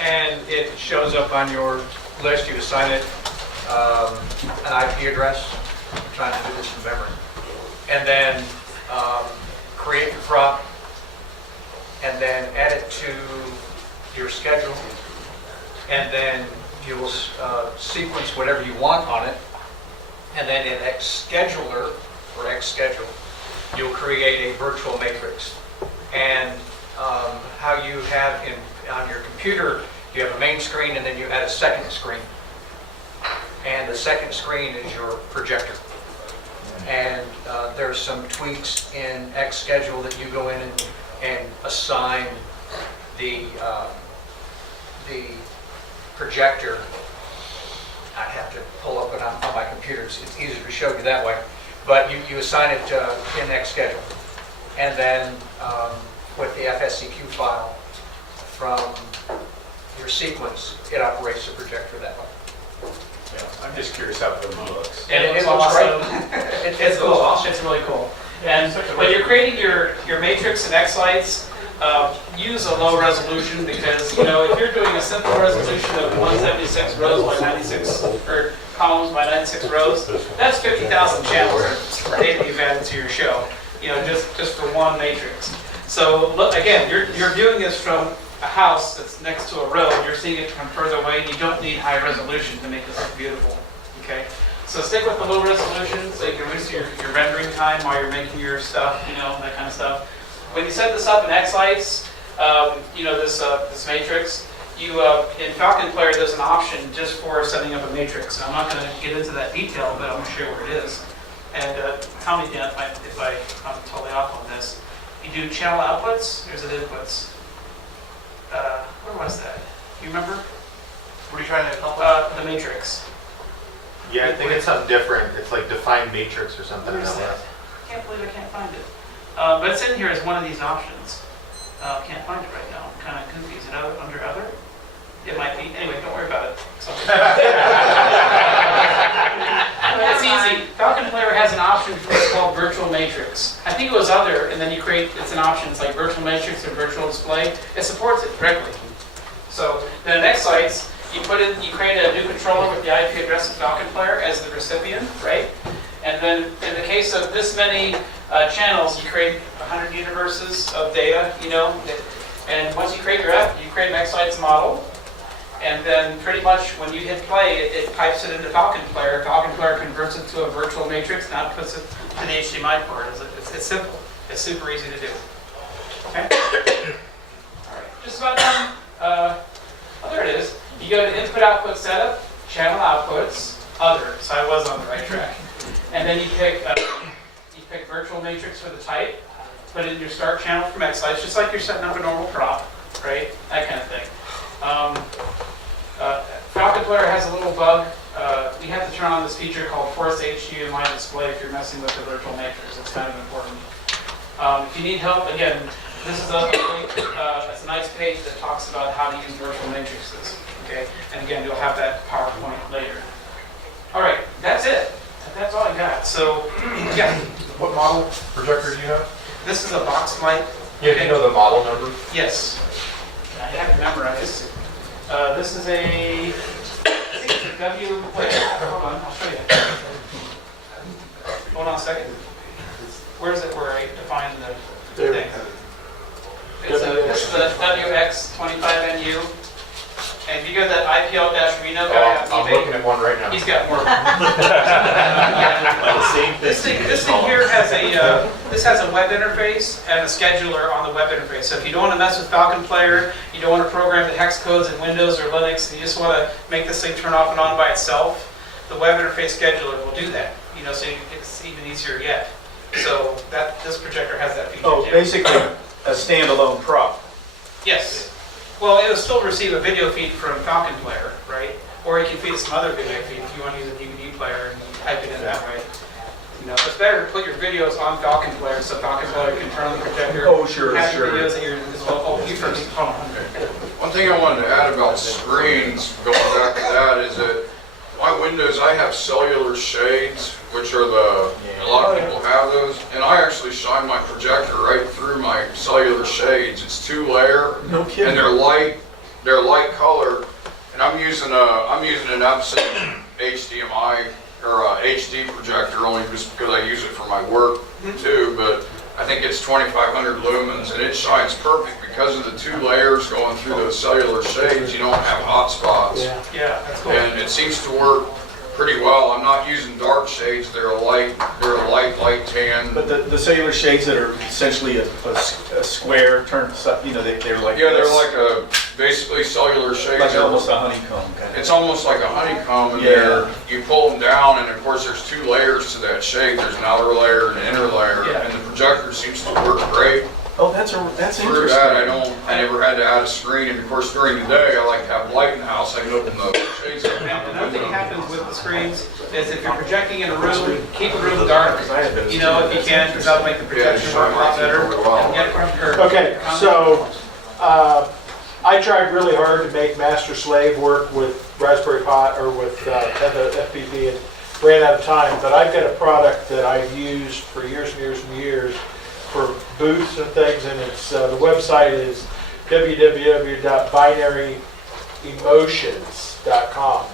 And it shows up on your list. You assign it an IP address. I'm trying to do this from memory. And then create your prop, and then add it to your schedule, and then you will sequence whatever you want on it, and then in Xscheduler, or Xschedule, you'll create a virtual matrix. And how you have on your computer, you have a main screen and then you add a second screen. And the second screen is your projector. And there's some tweaks in Xschedule that you go in and assign the projector. I have to pull up it on my computer. It's easier to show you that way. But you assign it in Xschedule. And then with the FSCQ file from your sequence, it operates the projector that way. Yeah, I'm just curious how it really looks. And it looks awesome. great. It's cool. awesome. It's really cool. And when you're creating your matrix and X-Lights, use a low resolution because, if you're doing a simple resolution of 176 rows by 96, or columns by 96 rows, that's 50,000 channels of data you've added to your show, just for one matrix. So look, again, you're viewing this from a house that's next to a road. You're seeing it from further away, and you don't need high resolution to make this look beautiful. Okay, so stick with the low resolution so you can reduce your rendering time while you're making your stuff, that kind of stuff. When you set this up in X-Lights, this matrix, in Falcon Player there's an option just for setting up a matrix. And I'm not going to get into that detail, but I'm going to show you where it is. And tell me, Dan, if I'm totally off on this. You do channel outputs, there's an inputs. Where was that? You remember? What are you trying to accomplish? The matrix. Yeah, I think it's something different. It's like define matrix or something. Where is that? I can't believe I can't find it. But it's in here as one of these options. Can't find it right now. I'm kind of confused. Is it under other? It might be. Anyway, don't worry about it. It's easy. Falcon Player has an option for what's called virtual matrix. I think it was other, and then it's an option. It's like virtual matrix or virtual display. It supports it directly. So then in X-Lights, you create a new controller with the IP address of Falcon Player as the recipient, right? And then in the case of this many channels, you create 100 universes of data, And once you create your app, you create an X-Lights model. And then pretty much when you hit play, it pipes it into Falcon Player. Falcon Player converts it to a virtual matrix, now puts it to the HDMI port. It's simple. It's super easy to do. Okay? All right, just about done. Oh, there it is. You go to Input Output Setup, Channel Outputs, Other. So I was on the right track. And then you pick Virtual Matrix for the type. Put it in your Start channel from X-Lights, just like you're setting up a normal prop, right? That kind of thing. Falcon Player has a little bug. We have to turn on this feature called Force HDMI Display if you're messing with the virtual matrix. It's kind of important. If you need help, again, this is a link. It's a nice page that talks about how to use virtual matrices. Okay, and again, you'll have that PowerPoint later. All right, that's it. That's all I got. So, yeah, What model projector do you have? this is a box light. Yeah, do you know the model number? Yes, I have to memorize. This is a, I think it's a W, wait, hold on, I'll show you. Hold on a second. Where is it where I define the There. thing? This is a WX25NU. And if you go to that IPL-Reno guy on I'm eBay, looking at one right now. he's got more. The same This thing here has a web interface and a scheduler on the web interface. So if you don't want to mess with Falcon Player, you don't want to program the hex codes in Windows or Linux, and you just want to make this thing turn off and on by itself, the web interface scheduler will do that. So it's even easier yet. So this projector has that feature Oh, too. basically a standalone prop. Yes. Well, it'll still receive a video feed from Falcon Player, right? Or you can feed it some other video feed if you want to use a DVD player and type it in that way. It's better to put your videos on Falcon Player so Falcon Player can turn on the projector. Oh, sure, have sure. your videos at your you first. Hold on. One thing I wanted to add about screens, going back to that, is that my windows, I have cellular shades, which are a lot of people have those, and I actually shine my projector right through my cellular shades. It's 2-layer, No and kidding. they're light color, and I'm using an Epson HDMI or HD projector only just because I use it for my work too, but I think it's 2,500 lumens, and it shines perfect because of the 2 layers going through those cellular shades. You don't have hot spots. Yeah, that's cool. And it seems to work pretty well. I'm not using dark shades. They're a light tan. But the cellular shades that are essentially a square turned, they're like Yeah, they're this, like basically cellular shades. like almost a honeycomb kind of. It's almost like a honeycomb in Yeah. there. You pull them down, and of course there's 2 layers to that shade. There's an outer layer and an inner layer, Yeah. and the projector seems to work great. Oh, that's Through interesting. that, I never had to add a screen, and of course during the day I like to have light in the house. I can open the shades up. And another thing that happens with the screens is if you're projecting in a room, keep the room dark. If you can, because that'll make the projection work a lot better. And get from her. Okay, so I tried really hard to make Master Slave work with Raspberry Pi or with FPP and ran out of time, but I've got a product that I've used for years and years and years for booths and things, and it's the website is www.binaryemotions.com.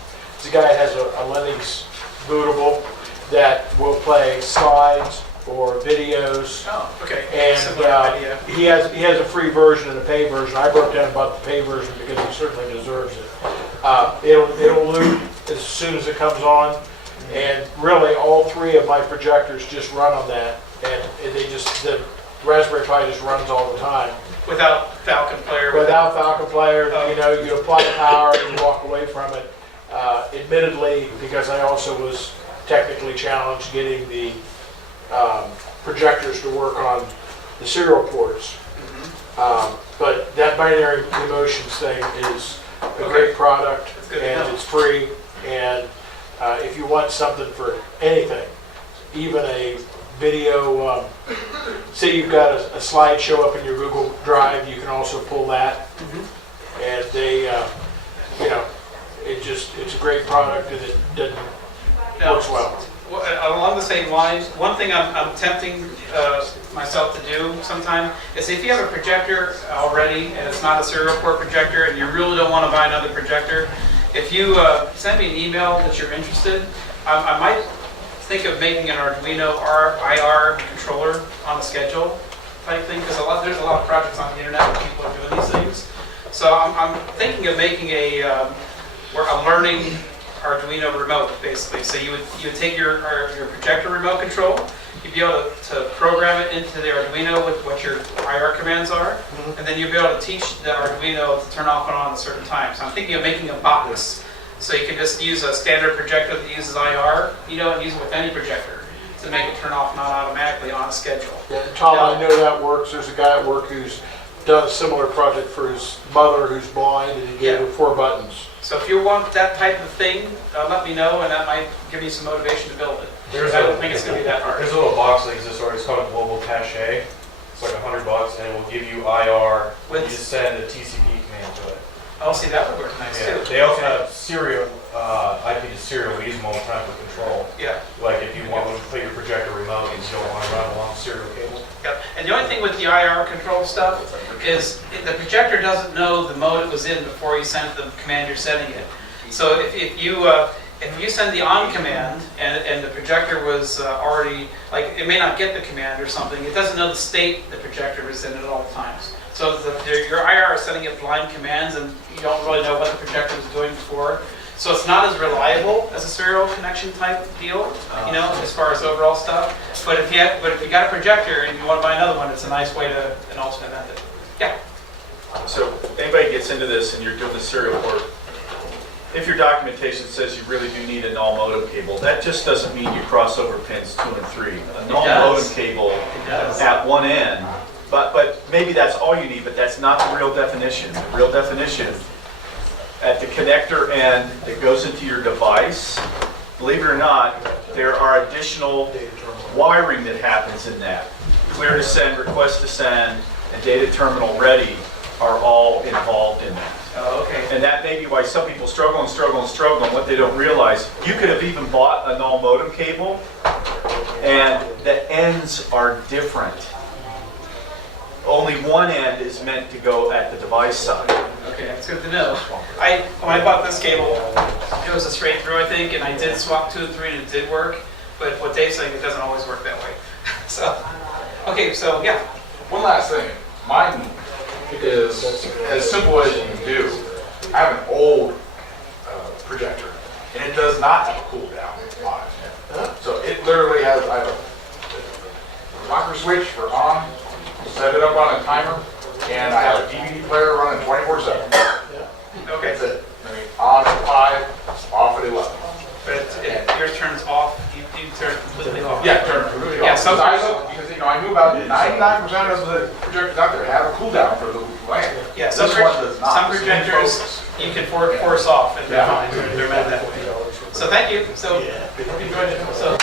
This guy has a Linux bootable that will play slides or videos. Oh, okay. And Similar idea. he has a free version and a pay version. I broke down about the pay version because he certainly deserves it. It'll loop as soon as it comes on, and really all 3 of my projectors just run on that, and the Raspberry Pi just runs all the time. Without Falcon Player. Without Falcon Player, you apply power and you walk away from it. Admittedly, because I also was technically challenged getting the projectors to work on the serial ports. But that binary emotions thing is a great product, and it's free. And if you want something for anything, even a video, say you've got a slide show up in your Google Drive, you can also pull that. And they, it's a great product, and it works well. Along the same lines, one thing I'm tempting myself to do sometime is if you have a projector already and it's not a serial port projector and you really don't want to buy another projector, if you send me an email that you're interested, I might think of making an Arduino IR controller on the schedule type thing, because there's a lot of projects on the internet where people are doing these things. So I'm thinking of making a learning Arduino remote, basically. So you would take your projector remote control, you'd be able to program it into the Arduino with what your IR commands are, and then you'd be able to teach the Arduino to turn off and on at certain times. So I'm thinking of making a box. So you can just use a standard projector that uses IR, and use it with any projector to make it turn off and on automatically on schedule. Yeah, Tom, I know that works. There's a guy at work who's done a similar project for his mother who's blind, and he gave her 4 buttons. So if you want that type of thing, let me know, and that might give me some motivation to build it. I don't think it's going to be that hard. There's a little box that exists already. It's called a global cache. It's like $100, and it will give you IR. You just send a TCP command to it. Oh, see, that would work nice too. They also have serial, IP to serial. We use them all the time for control. Yeah. Like if you want to play your projector remote and you don't want to run a long serial cable. Yep. And the only thing with the IR control stuff is the projector doesn't know the mode it was in before you sent the command you're setting it. So if you send the on command and the projector was already, like, it may not get the command or something, it doesn't know the state the projector is in at all times. So your IR is setting it blind commands, and you don't really know what the projector was doing before. So it's not as reliable as a serial connection type deal, as far as overall stuff. But if you got a projector and you want to buy another one, it's a nice way to an alternate method. Yeah. So if anybody gets into this and you're doing the serial port, if your documentation says you really do need a null modem cable, that just doesn't mean you cross over pins 2 and 3. A null modem cable at one end, but maybe that's all you need, but that's not the real definition. The real definition, at the connector end that goes into your device, believe it or not, there are additional wiring that happens in that. Clear to send, request to send, and data terminal ready are all involved in that. Oh, okay. And that may be why some people struggle and struggle and struggle, and what they don't realize, you could have even bought a null modem cable, and the ends are different. Only one end is meant to go at the device side. Okay, that's good to know. When I bought this cable, it was a straight through, I think, and I did swap 2 and 3, and it did work. But what Dave's saying, it doesn't always work that way. So, okay, so yeah. One last thing. Mine is as simple as you can do. I have an old projector, and it does not have a cool down on it. So it literally has, I have a rocker switch for on, set it up on a timer, and I have a DVD player running 24/7. Okay. That's it. I mean, on at 5, off at 11. But if yours turns off, you turn it completely off. Yeah, turn it completely off. Yeah, Because I knew about 99% of the projectors out there have a cool down for the land. Yeah, This some one does not. some projectors you can force off, and they're fine. They're meant that way. So thank you. So hope you enjoyed it. So.